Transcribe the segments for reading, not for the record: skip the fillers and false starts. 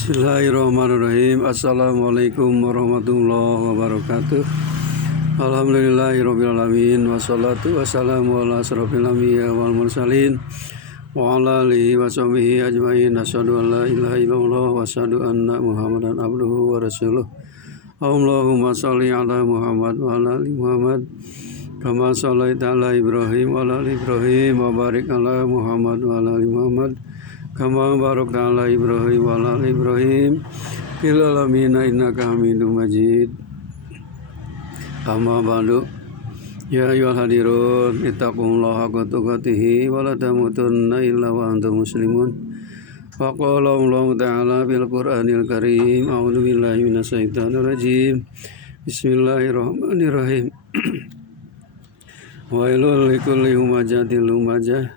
Bismillahirrahmanirrahim. Assalamualaikum warahmatullahi wabarakatuh. Alhamdulillahirabbil alamin wassalatu wassalamu ala asrofil anbiya wal mursalin wa ala alihi wa sahbihi ajmain. Asyhadu an la ilaha illallah wa asyhadu anna Muhammadan abduhu wa rasuluh. Allahumma shalli ala Muhammad wa ala ali Muhammad kama shallaita ala Ibrahim wa ala ali Ibrahim wa barik ala Muhammad wa ala ali Muhammad kama barakta ala Ibrahim wa ala ali Ibrahim fil alamin innaka Hamidum Majid. Amma ba'du. Ya ayyuhal hadirun ittaqullaha haqqa tuqatih wa la tamutunna illa wa antum muslimun. Wa qala Allah ta'ala fil Qur'anil Karim. A'udzu billahi minasyaitonir rajim. Bismillahirrahmanirrahim. Wailul likulli humazatil lumazah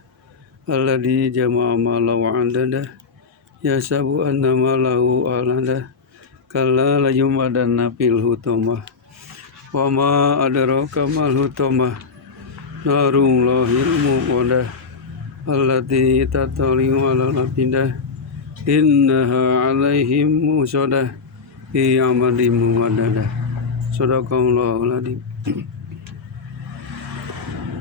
alladzi jama'a malahu wa 'adada yasabu anna malahu alada kalla la yumadanna fil hutamah wa ma adraka mal hutamah narullahil muqadah allati tatali'u 'alal afidah innaha 'alaihim musadah fi amadim mumaddadah. Shadaqallahul adzim.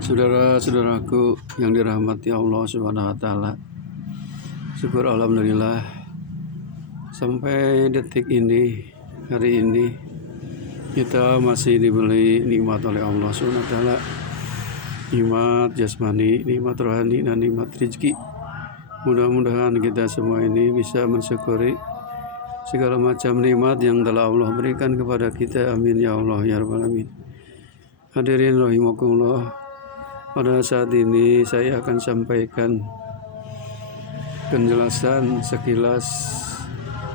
Saudara-saudaraku yang dirahmati Allah Subhanahu wa taala. Syukur alhamdulillah sampai detik ini, hari ini kita masih diberi nikmat oleh Allah Subhanahu wa taala. Nikmat jasmani, nikmat rohani, dan nikmat rezeki. Mudah-mudahan kita semua ini bisa mensyukuri segala macam nikmat yang telah Allah berikan kepada kita. Amin ya Allah ya rabbal alamin. Hadirin rahimakumullah. Pada saat ini saya akan sampaikan penjelasan sekilas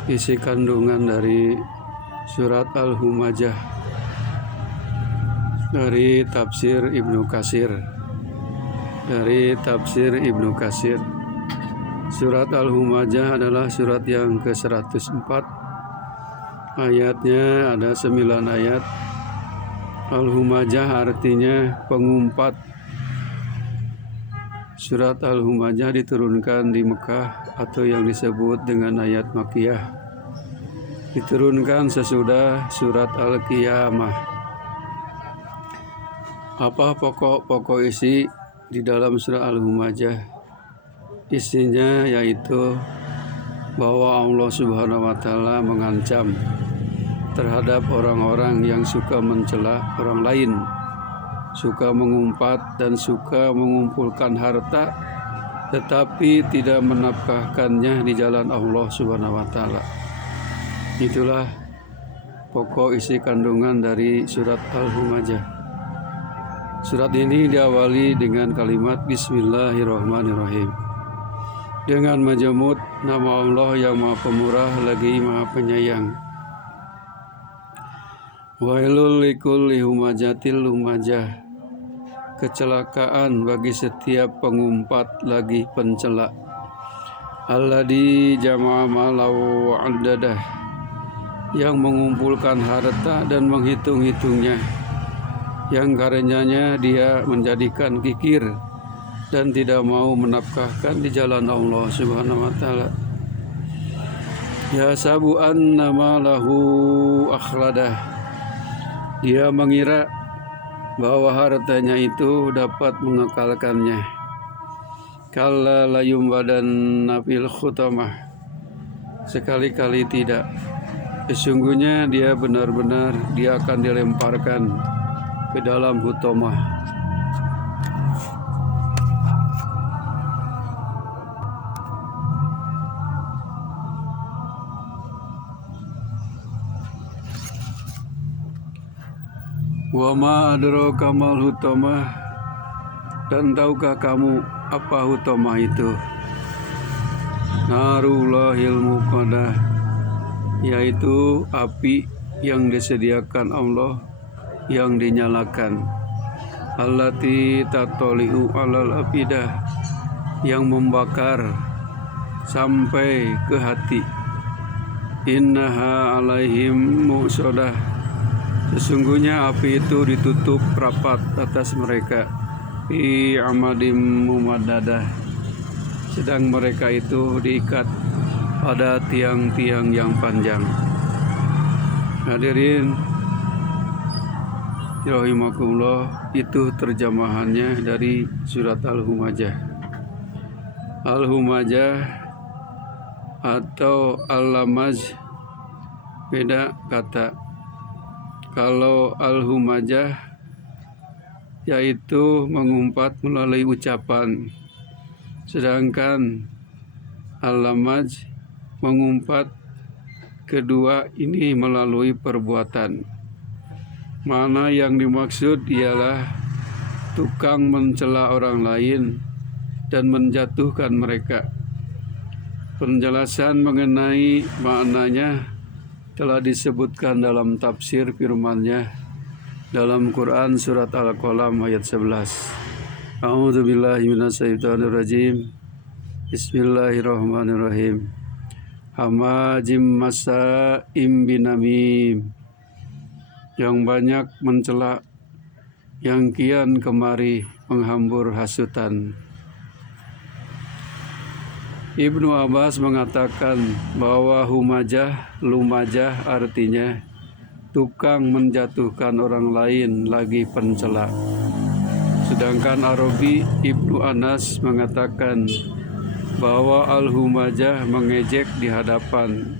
isi kandungan dari surat Al-Humazah dari tafsir Ibnu Katsir. Surat Al-Humazah adalah surat yang ke-104. Ayatnya ada 9 ayat. Al-Humazah artinya pengumpat. Surat Al-Humazah diturunkan di Mekah atau yang disebut dengan ayat Makkiyah. Diturunkan sesudah surat Al-Qiyamah. Apa pokok-pokok isi di dalam surat Al-Humazah? Isinya yaitu bahwa Allah Subhanahu wa taala mengancam terhadap orang-orang yang suka mencela orang lain, suka mengumpat dan suka mengumpulkan harta tetapi tidak menafkahkannya di jalan Allah Subhanahu wa taala. Itulah pokok isi kandungan dari surat Al-Humazah. Surat ini diawali dengan kalimat Bismillahirrahmanirrahim. Dengan menjemput nama Allah yang Maha Pemurah lagi Maha Penyayang. Wailul likulli humazatil lumazah. Kecelakaan bagi setiap pengumpat lagi pencela. Alladzi jama'a malahu wa 'addadah, yang mengumpulkan harta dan menghitung-hitungnya, yang karenanya dia menjadikan kikir dan tidak mau menafkahkan di jalan Allah Subhanahu wa taala. Ya sabu anna malahu akhladah, dia mengira bahwa hartanya itu dapat mengekalkannya. Kalla la yumbadanna fil khutamah, sekali-kali tidak. Sesungguhnya dia benar-benar dia akan dilemparkan ke dalam hutamah. Wa ma adraka mal hutamah, dan tahukah kamu apa hutamah itu? Narullahil muqadah, yaitu api yang disediakan Allah yang dinyalakan. Allati tatali'u 'alal afidah, yang membakar sampai ke hati. Innaha 'alaihim mu'sadah, sesungguhnya api itu ditutup rapat atas mereka. Fi amadim mumaddadah, sedang mereka itu diikat pada tiang-tiang yang panjang. Hadirin rahimakumullah, itu terjemahannya dari surat Al-Humajah. Al-Humajah atau Al-Lamaj beda kata. Kalau Al-Humajah yaitu mengumpat melalui ucapan, sedangkan Al-Lamaj mengumpat kedua ini melalui perbuatan. Mana yang dimaksud ialah tukang mencela orang lain dan menjatuhkan mereka. Penjelasan mengenai maknanya telah disebutkan dalam tafsir firman-Nya dalam Quran surat Al-Qalam ayat 11. A'udzubillahi minasyaitonirrajim. Bismillahirrahmanirrahim. Hamajim masa'im binamim, yang banyak mencela, yang kian kemari menghambur hasutan. Ibnu Abbas mengatakan bahwa humajah, lumajah artinya tukang menjatuhkan orang lain lagi pencela. Sedangkan Arabi Ibnu Anas mengatakan bahwa al-humajah mengejek di hadapan,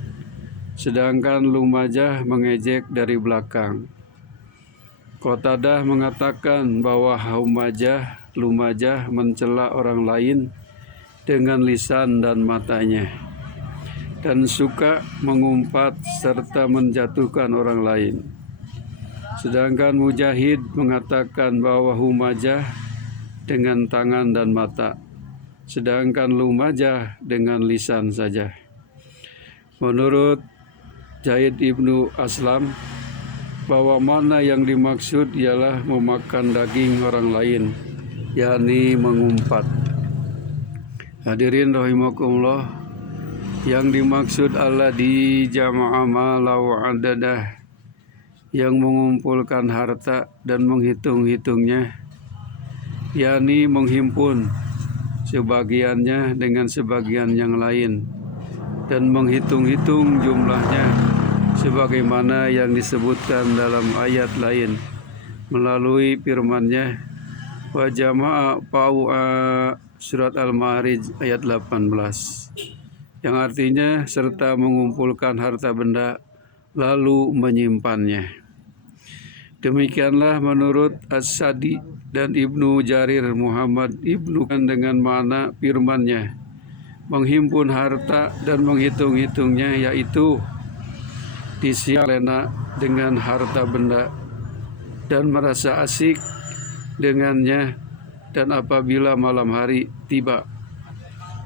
sedangkan lumajah mengejek dari belakang. Qatadah mengatakan bahwa humajah, lumajah mencela orang lain dengan lisan dan matanya, dan suka mengumpat serta menjatuhkan orang lain. Sedangkan Mujahid mengatakan bahwa humajah dengan tangan dan mata, sedangkan lumajah dengan lisan saja. Menurut Zaid ibnu Aslam, bahwa mana yang dimaksud ialah memakan daging orang lain, yakni mengumpat. Hadirin rahimakumullah, yang dimaksud alladzi jama'a mala wa adadah, yang mengumpulkan harta dan menghitung-hitungnya, yakni menghimpun sebagiannya dengan sebagian yang lain dan menghitung-hitung jumlahnya sebagaimana yang disebutkan dalam ayat lain melalui firman-Nya wa jama'a pau'a surat Al-Ma'arij ayat 18, yang artinya serta mengumpulkan harta benda lalu menyimpannya. Demikianlah menurut As-Sadi dan Ibnu Jarir Muhammad Ibnu dengan makna firman-Nya menghimpun harta dan menghitung-hitungnya, yaitu disialena dengan harta benda dan merasa asik dengannya, dan apabila malam hari tiba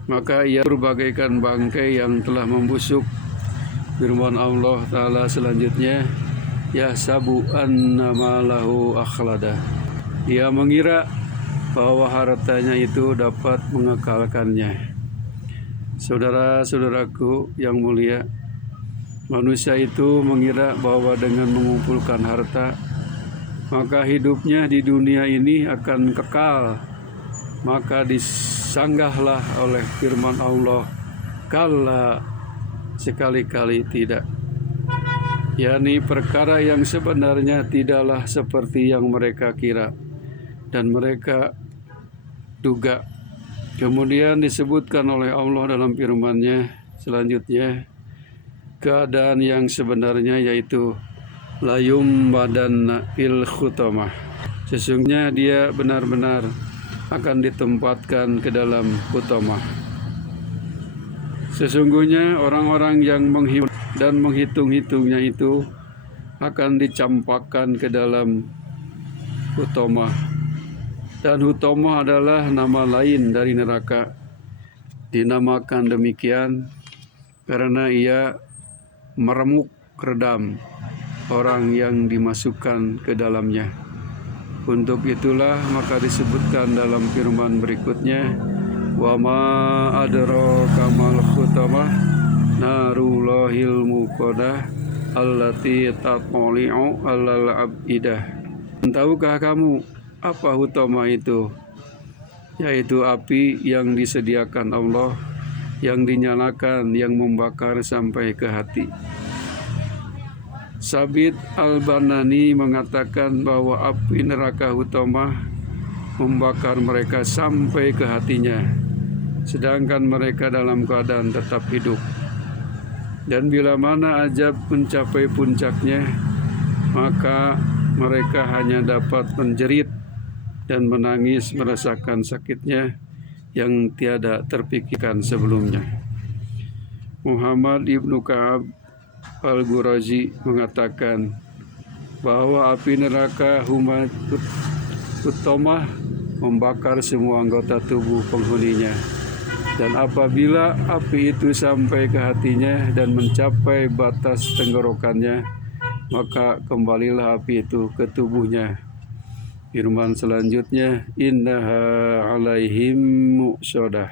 maka ia berbagaikan bangkai yang telah membusuk. Firman Allah Ta'ala selanjutnya, yahsabu annama lahu akhlada, dia mengira bahwa hartanya itu dapat mengekalkannya. Saudara-saudaraku yang mulia, manusia itu mengira bahwa dengan mengumpulkan harta maka hidupnya di dunia ini akan kekal. Maka disanggahlah oleh firman Allah, kalla, sekali-kali tidak. yakni perkara yang sebenarnya tidaklah seperti yang mereka kira dan mereka duga. Kemudian disebutkan oleh Allah dalam firman-Nya selanjutnya, keadaan yang sebenarnya yaitu layum badan fil khutamah, sesungguhnya dia benar-benar akan ditempatkan ke dalam khutamah. Sesungguhnya orang-orang yang menghitung dan menghitung-hitungnya itu akan dicampakkan ke dalam hutomah. Dan hutomah adalah nama lain dari neraka. Dinamakan demikian karena ia meremuk redam orang yang dimasukkan ke dalamnya. Untuk itulah maka disebutkan dalam firman berikutnya, wa ma adraka mal khutamah narullahil muqadah allati tatli'u alal abidah. Tahukah kamu apa hutamah itu? Yaitu api yang disediakan Allah yang dinyalakan yang membakar sampai ke hati. Sabit Al-Banani mengatakan bahwa api neraka Hutamah membakar mereka sampai ke hatinya, sedangkan mereka dalam keadaan tetap hidup. Dan bila mana ajab mencapai puncaknya, maka mereka hanya dapat menjerit dan menangis merasakan sakitnya yang tiada terpikirkan sebelumnya. Muhammad Ibnu Ka'ab Al-Ghurazi mengatakan bahwa api neraka Hutamah membakar semua anggota tubuh penghuninya, dan apabila api itu sampai ke hatinya dan mencapai batas tenggorokannya, maka kembalilah api itu ke tubuhnya. Firman selanjutnya, innaha alaihim mu'sadah,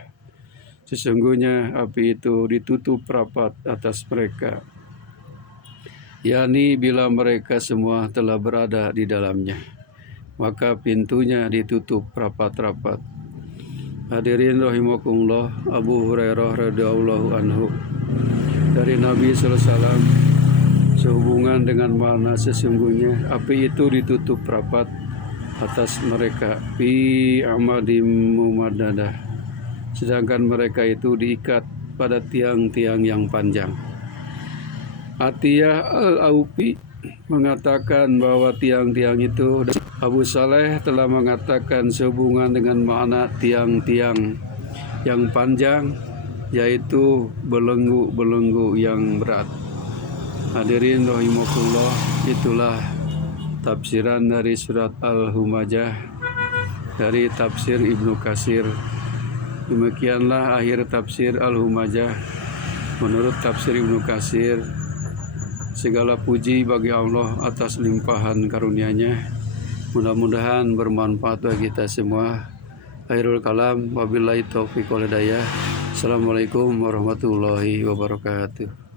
sesungguhnya api itu ditutup rapat atas mereka, yakni bila mereka semua telah berada di dalamnya, maka pintunya ditutup rapat-rapat. Hadirin rahimakumullah, Abu Hurairah radhiyallahu anhu dari Nabi sallallahu alaihi wasallam sehubungan dengan makna sesungguhnya api itu ditutup rapat atas mereka fi amadim mumaddadah, sedangkan mereka itu diikat pada tiang-tiang yang panjang. Atiyah Al-Aufi mengatakan bahwa tiang-tiang itu, Abu Saleh telah mengatakan sehubungan dengan makna tiang-tiang yang panjang, yaitu belenggu-belenggu yang berat. Hadirin rahimakumullah, itulah tafsiran dari surat Al-Humajah dari tafsir Ibnu Katsir. Demikianlah akhir tafsir Al-Humajah menurut tafsir Ibnu Katsir. Segala puji bagi Allah atas limpahan karunia-Nya. Mudah-mudahan bermanfaat bagi kita semua. Khairul kalam, wabillahi taufiq wal hidayah. Assalamualaikum warahmatullahi wabarakatuh.